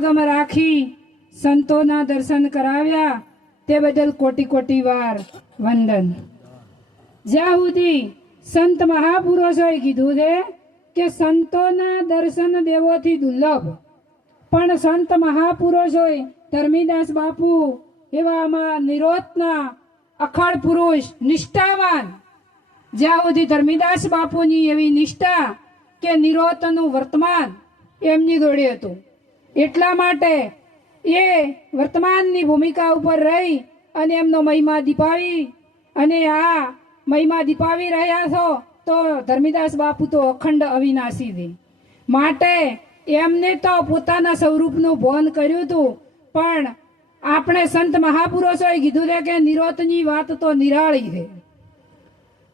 સમાગમ રાખી સંતોના દર્શન કરાવ્યા તે બદલ કોટી કોટી વાર વંદન. જ્યાં સુધી સંત મહાપુરુષોએ કીધું છે કે સંતોના દર્શન દેવોથી દુર્લભ, પણ સંત મહાપુરુષોએ ધર્મીદાસ બાપુ એવામાં નિરોધના અખડ પુરુષ નિષ્ઠાવાન, જ્યાં સુધી ધર્મીદાસ બાપુની એવી નિષ્ઠા કે નિરોધનું વર્તમાન એમની જોડે હતું. એટલા માટે એ વર્તમાનની ભૂમિકા ઉપર રહી અને એમનો મહિમા દીપાવી, અને આ મહિમા દીપાવી રહ્યા છો તો ધર્મીદાસ બાપુ તો અખંડ અવિનાશી છે. માટે એમને તો પોતાના સ્વરૂપનું ભાન કર્યું હતું, પણ આપણે સંત મહાપુરુષોએ કીધું છે કે નિરોધની વાત તો નિરાળી છે.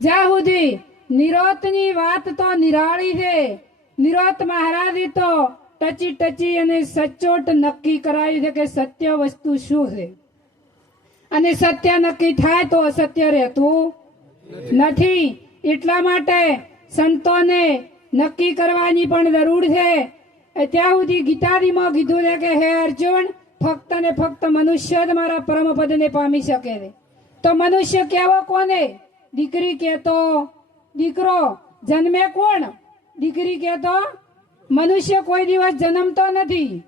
જ્યાં સુધી નિરોધની વાત તો નિરાળી છે, નિરોધ મહારાજે તો ટચી ટચી અને સચોટ નક્કી કરાયું છે કે સત્ય વસ્તુ શું છે, અને સત્ય નક્કી થાય તો અસત્ય રહેતું નથી. એટલા માટે સંતોને નક્કી કરવાની પણ જરૂર છે. ત્યાં સુધી ગીતાજીમાં કીધું છે કે હે અર્જુન, ફક્ત ને ફક્ત મનુષ્ય જ મારા પરમપદને પામી શકે છે. તો મનુષ્ય કેવો કોને? દીકરી કહેતો દીકરો, જન્મે કોણ? દીકરી કહેતો મનુષ્ય કોઈ દિવસ જન્મતો નથી,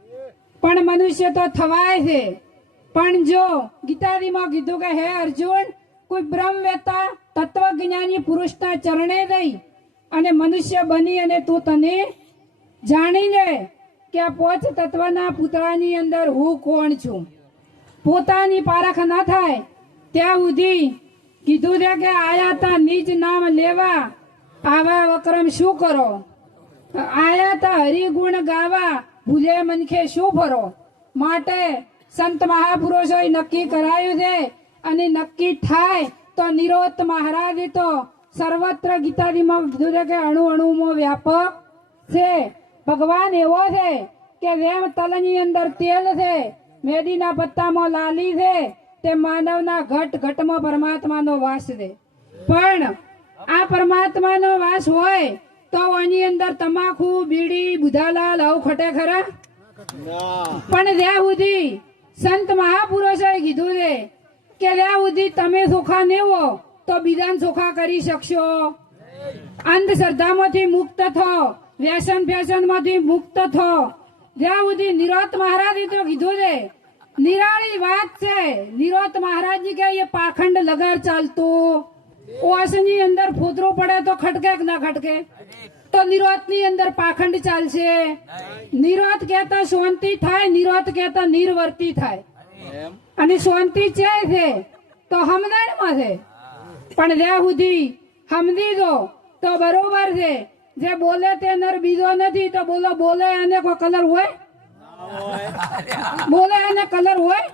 પણ મનુષ્ય તો થવાય છે. પણ જો ગીતાજીમાં કીધું કે હે અર્જુન, કોઈ બ્રહ્મવેતા તત્વજ્ઞાની પુરુષના ચરણે દઈ અને મનુષ્ય બની અને તું તને જાણી લે કે આ પોચ તત્વના પુતળાની અંદર હું કોણ છું. પોતાની પારખ ના થાય ત્યાં સુધી કીધું છે કે આયા તા નિજ નામ લેવા, આવા વક્રમ શું કરો? આયા તા હરિગુણ ગાવા, ભૂલે મનખે શું ફરો? માટે સંત મહાપુરુષોએ નક્કી કરાયું છે, અને નક્કી થાય તો નિરોધ મહારાજે તો સર્વત્ર ગીતાજીમાં કીધું છે કે અણુ અણુમાં વ્યાપક છે. ભગવાન એવો છે કે જેમ તલની અંદર તેલ છે, મેદીના પત્તામાં લાલી છે, તે માનવના ઘટ ઘટમાં પરમાત્માનો વાસ છે. પણ આ પરમાત્માનો વાસ હોય તો આની અંદર તમાકુ, બીડી, બુધાલાલ આવું ખટે ખરા? પણ જ્યાં સુધી સંત મહાપુરુષોએ કીધું છે કે જ્યાં સુધી તમે ચોખા નેવો તો બીજાને ચોખા કરી શકશો. અંધશ્રદ્ધામાંથી મુક્ત થો, વ્યસન ફેશનમાંથી મુક્ત થો. જ્યાં સુધી નિરોધ મહારાજે તો કીધું છે, નિરાળી વાત છે. નિરોધ મહારાજજી કે એ પાખંડ લગાર ચાલતું, ઓસની અંદર ફોતરો પડે તો ખટકે કે ના ખટકે? તો નિરોધની અંદર પાખંડ ચાલશે. નિરોધ કહેતા શાંતિ થાય, નિરોધ કહેતા નિર્વર્તી થાય. અને શાંતિ છે તો હમદણમાં છે. પણ જ્યાં સુધી સમજી દો તો બરોબર છે. જે બોલે તે નર બીજો નથી. તો બોલો, બોલે એને કોઈ કલર હોય? બોલે એને કલર હોય?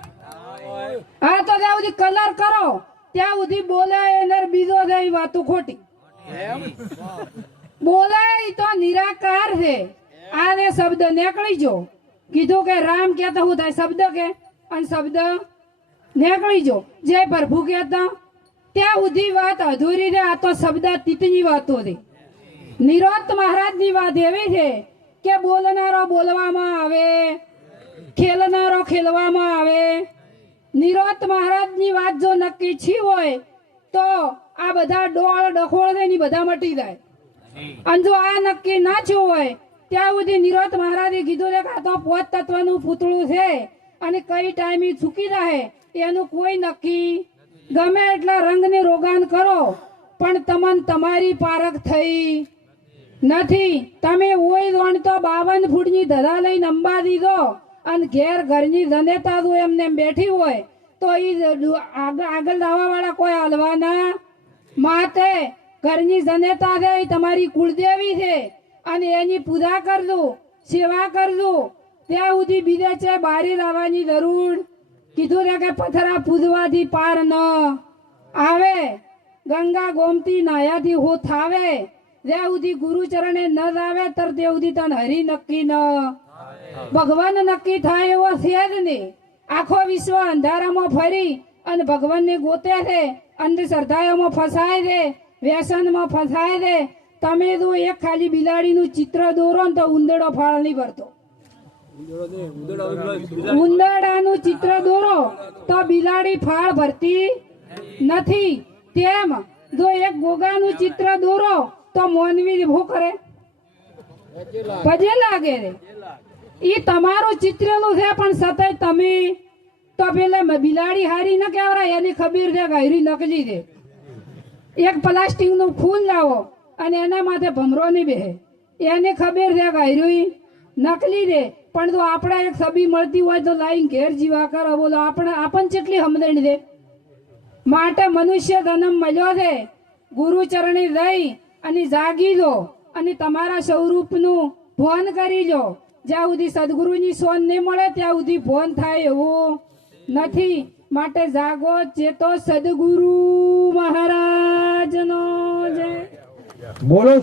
હા, તો જ્યાં સુધી કલર કરો ત્યાં સુધી બોલે એ નર બીજો છે, એ વાતો ખોટી. બોલે તો નિરાકાર છે. આને શબ્દ નીકળી જો. કીધું કે રામ કહેતા હું થાય? શબ્દ કે, અને શબ્દ નીકળી જો. જય પ્રભુ કહેતા ત્યાં સુધી વાત અધૂરી છે. આ તો શબ્દાતીતની વાતો છે. નિરોધ મહારાજની વાત એવી છે કે બોલનારો બોલવામાં આવે, ખેલનારો ખેલવામાં આવે. નિરોધ મહારાજની વાત જો નક્કી છી હોય તો આ બધા ડોળ ડખોળ છે ને બધા મટી જાય. અને જો આ નક્કી ના થયું હોય ત્યાં સુધી નિરોધ મહારાજે કીધું છે કે આ તો પોત તત્વનું પૂતળું છે, અને કઈ ટાઈમે ચૂકી રહે એનું કોઈ નક્કી. ગમે એટલા રંગને રોગાન કરો પણ તમને તમારી પારખ થઈ નથી. તમે ઓય જોણ તો 52 ફૂટની ધરા લઈને અંબા દીધો અને ઘેર ઘરની જનેતા જો એમને બેઠી હોય તો એ આગળ લાવવા વાળા કોઈ હાલવાના. માટે ઘરની જનેતા છે એ તમારી કુળદેવી છે, અને એની પૂજા કરજો, સેવા કરજો. ત્યાં સુધી બીજે છે બારી લાવવાની જરૂર. કીધું છે કે પથરા પૂજવાથી પાર ન આવે, ગંગા ગોમતી નાયાથી હો થાવે. જ્યાં સુધી ગુરુ ચરણે ન આવે તર તે સુધી તને હરી નક્કી ન, ભગવાન નક્કી થાય એવો છે જ નહીં. આખો વિશ્વ અંધારામાં ફરી અને ભગવાનને ગોતે છે, અંધશ્રદ્ધાઓમાં ફસાય છે, વ્યસનમાં ફસાય છે. તમે જો એક ખાલી બિલાડીનું ચિત્ર દોરો ને તો ઉંદરડો ફાળ નહીં ભરતો. ઉંદરડાનું ચિત્ર દોરો તો બિલાડી ફાળ ભરતી નથી. તેમ જો એક ગોગાનું ચિત્ર દોરો તો મોનવી શું કરે? પજે લાગે રે. ઈ તમારું ચિત્રેલું છે પણ સતત તમે તો પેલા બિલાડી હારી ન કહેવાય, એની ખબર છે કે હારી નકલી છે. એક પ્લાસ્ટિક નું ફૂલ લાવો અને એના માથે ભમરો નહીં બેહે, એને ખબર છે કે હારી નકલી છે. પણ જો આપણે એક છબી મળતી હોય તો લાઈન ઘેર જીવા કરો. બોલો આપણને કેટલી સમજણ છે. માટે મનુષ્ય જન્મ મળ્યો છે, ગુરુ ચરણી રહી અને જાગી લો અને તમારા સ્વરૂપનું ભોન કરી લો. જ્યાં સુધી સદગુરુની સોન નહીં મળે ત્યાં સુધી ભોન થાય એવું નથી. માટે જાગો ચેતો, સદગુરુ મહારાજનો જય. બોલો.